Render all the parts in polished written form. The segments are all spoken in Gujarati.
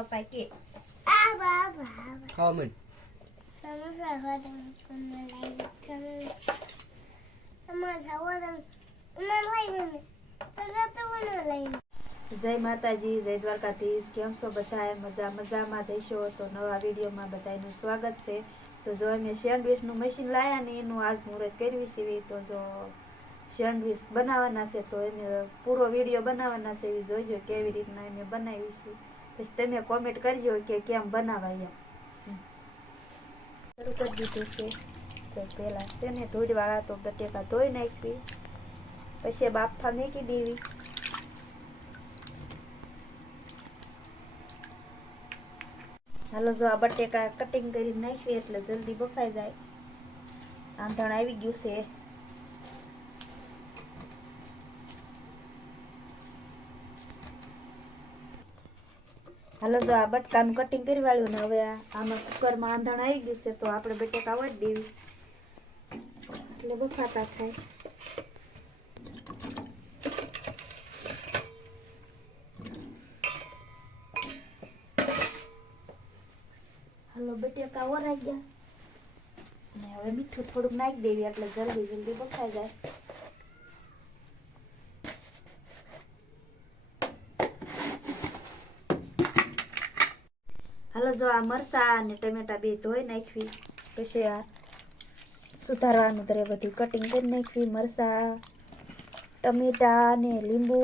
સમોસા કે ખાવા માંડ. સમોસા વાળા મને લાવી સમોસા વાળા મને લાવી તો મને લાવી. જય માતાજી, જય દ્વારકાધીશ. કેમ છો બધા? મજામાં દેશો. તો નવા વિડીયોમાં બધાનું સ્વાગત છે. તો જો અમે સેન્ડવિચનું મશીન લાવ્યા ને એનું આજ મુહૂર્ત કર્યું છે. તો જો સેન્ડવિચ બનાવવાના છે તો એને પૂરો વિડીયો બનાવવાના છે. એ જોઈજો કેવી રીતના અમે બનાવી છે. પછી તમે કોમેન્ટ કરજો કે કેમ બનાવાય એમ. શરૂ કરી દીધું છે. જો પહેલાં છે ને ધૂળવાળા તો બટેકા ધોઈ નાખવી, પછી બાફા મૂકી દેવી. હાલો, જો આ બટેકા કટિંગ કરી નાખીએ એટલે જલ્દી બફાઈ જાય. આંધણ આવી ગયું છે. હાલો, જો આ બટકાનું કટિંગ કરી વાળ્યું ને હવે આમાં કુકરમાં આંધણ આવી ગયું છે તો આપણે બટેકા વળી દેવી એટલે બફાતા થાય. હાલો, બટેકા વરાઈ ગયા અને હવે મીઠું થોડુંક નાખી દેવી એટલે જલ્દી બફાઈ જાય. હાલો, જો આ મરચાં અને ટમેટા બે ધોઈ નાખવી, પછી આ સુધારવાનું તરે બધું કટિંગ કરી નાખવી. મરચાં, ટમેટા અને લીંબુ.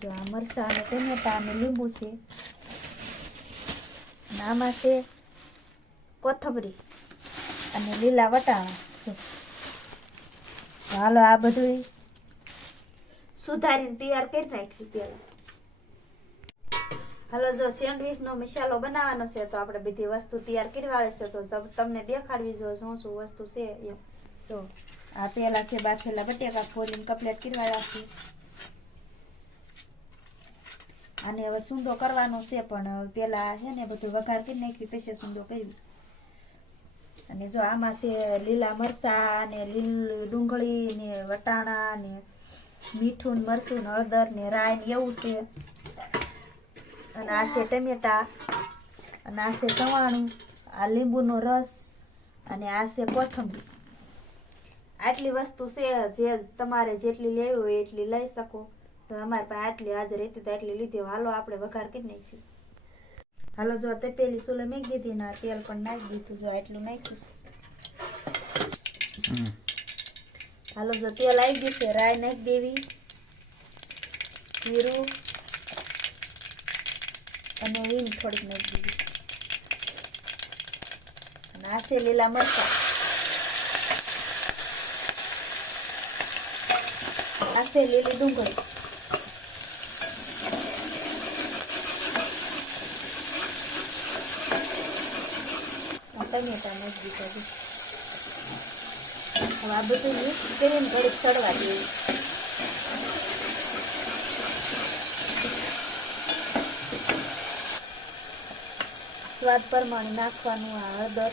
જો આ મરચાં અને ટમેટા અને લીંબુ છે. આમાં છે કોથમરી અને લીલા વટાણા. જો હાલો, આ બધું સુધારીને તૈયાર કરી નાખ્યું પેલા. હાલો, જો સેન્ડવિચનો મસાલો બનાવવાનો છે તો આપણે બધી વસ્તુ તૈયાર કરી વાળી છે. તો તમને દેખાડવી જો શું વસ્તુ છે એમ. જો આ પેલા છે બાફેલા બટેકા ફોલીને કપલેટ કરી વાળા છે. આને હવે સૂંદો કરવાનો છે પણ પેલા છે ને બધું વઘાર કરી નાખી પછી સૂંદો કર્યું. અને જો આમાં છે લીલા મરચાં ને લીલું ડુંગળી ને વટાણા ને મીઠું ને મરચું ને હળદર ને રાઈ ને એવું છે. અને આ છે ટમેટા અને આ છે ચવાણું, આ લીંબુનો રસ અને આ છે કોથમરી. આટલી વસ્તુ છે, જે તમારે જેટલી લેવી હોય એટલી લઈ શકો. તો અમારી પાસે આટલી હાજર હતી તો આટલી લીધી. હાલો, આપણે વઘાર કરી નાખીએ. હાલો, જો તપેલી સુલે મૂકી દીધી ને તેલ પણ નાખી દીધું. જો આટલું નાખ્યું છે. હાલો, જો તેલ આવી ગયું છે. રાઈ નાખી દેવી, જીરું અને હિંગ થોડીક નાખી દેવી. અને આ છે લીલા મરચાં, આ છે લીલી ડુંગળી, ટમેટા નાખી દીધા. હવે આ બધું મિક્સ કરીને ઘડીક ચડવા દેવું. સ્વાદ પ્રમાણે નાખવાનું આ હળદર,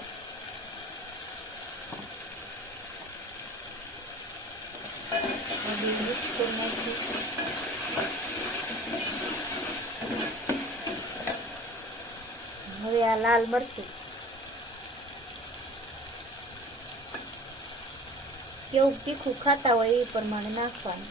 મિક્સ કરી નાખી. હવે આ લાલ મરચું કેવું તીખું ખાતા હોય એ પ્રમાણે નાખવાનું.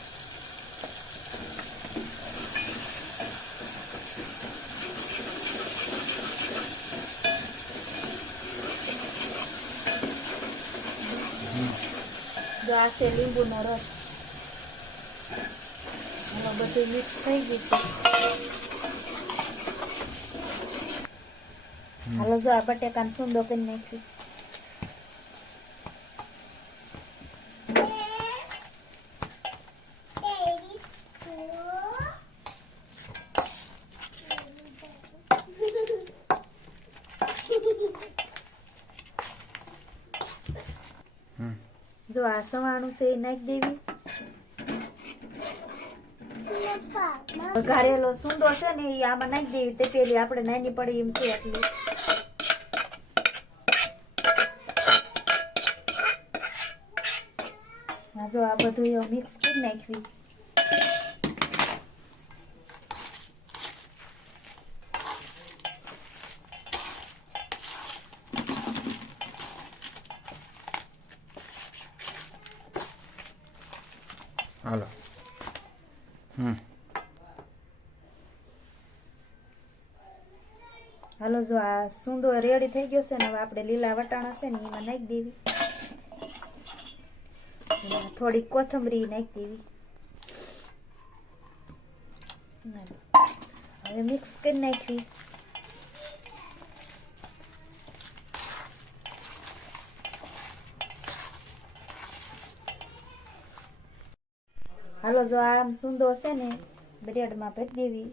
જો આ છે લીંબુનો રસ. હવે બધું મિક્સ થઈ ગયું છે. હાલો, જો આ બટેકાનો સૂંદો કરી નાખ્યું. જો આ સવાણું છે એ નાખી દેવી. વઘારેલો સૂંદો છે ને એ આમાં નાખી દેવી. તે પેલી આપણે નાની પડી એમ છે એટલી. જો આ બધું મિક્સ કરી નાખવી. હાલો જો આ સૂંદો રેડી થઈ ગયો છે ને હવે આપણે લીલા વટાણા છે ને એમાં નાખી દેવી. અને થોડી કોથમરી નાખી દેવી. હવે મિક્સ કરી નાખવી. હાલો જો આમ સૂંદો છે ને બ્રેડમાં ભરી દેવી.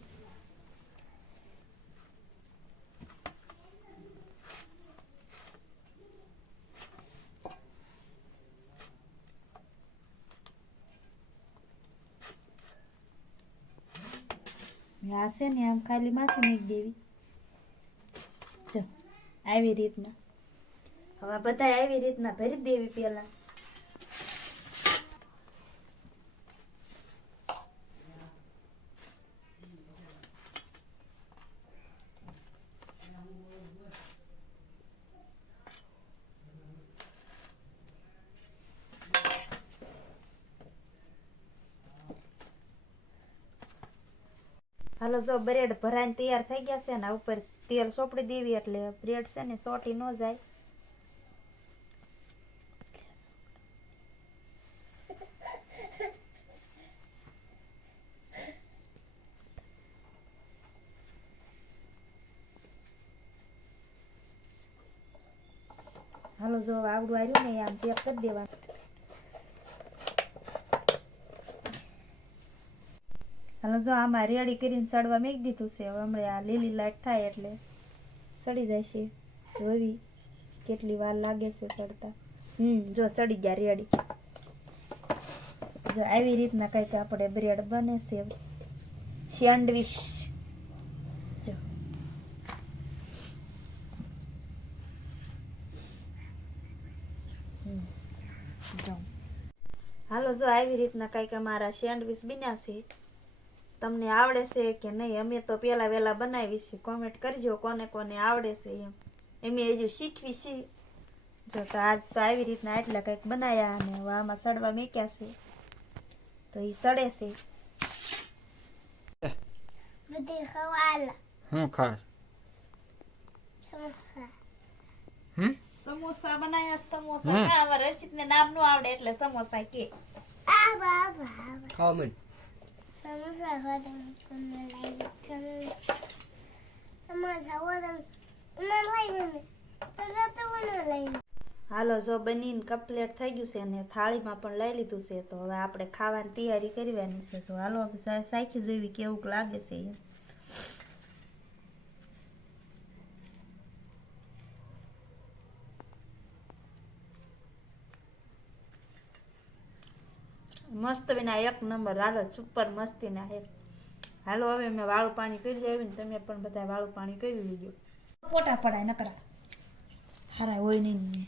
આ છે ને આમ ખાલી માથું નાખી દેવી. જો આવી રીતના હવે બધા આવી રીતના ભરી દેવી પેલા. હાલો જો બ્રેડ ભરાઈને તૈયાર થઈ ગયા છે ને ઉપર તેલ સોપડી દેવી એટલે બ્રેડ છે ને સોટી ન જાય. હાલો જો આવડું આવ્યું ને આમ પેક કરી દેવાનું. હાલો જો આમાં રેડી કરીને સડવા મેકી દીધું છે. હવે હમણાં આ લીલી લાઈટ થાય એટલે સડી જાય છે. જોવી કેટલી વાર લાગે છે સડતા. જો સડી ગયા રેડી. જો આવી રીતના કંઈક આપણે બ્રેડ બને છે સેન્ડવિચ. જો હાલો જો આવી રીતના કંઈક અમારા સેન્ડવિચ બન્યા છે. તમને આવડે છે કે નહીં? અમે તો પહેલાં વહેલા બનાવી છે. કોમેન્ટ કરજો કોને કોને આવડે છે એમ. અમે હજુ શીખવી છીએ. જો તો આજ તો આવી રીતના એટલા કંઈક બનાવ્યા અને હવે આમાં સડવા મેક્યા છે તો એ સડે છે. બધી ખવાલા હું ખાસ સમોસા સમોસા બનાવ્યા. સમોસા અમારા રચિતને નામ નું આવડે એટલે સમોસા કે. આ બાબા ખાવ મને સમોસા ખાતે મને લાઈક કરે સમોસા વાળા મને લાઈક ને તો તો મને લાઈક. હાલો જો બનીને કમ્પ્લીટ થઈ ગયું છે અને થાળીમાં પણ લઈ લીધું છે. તો હવે આપણે ખાવાની તૈયારી કરવાની છે. તો હાલો સાખી જોઈવી કેવું લાગે છે એમ. મસ્ત વિના એક નંબર. હાલો સુપર મસ્તી ના એક. હાલો હવે મેં વાળું પાણી કરી આવી ને તમે પણ બધા વાળું પાણી કરી લીધું. પોટા પડાય નકરા હારા હોય નહીં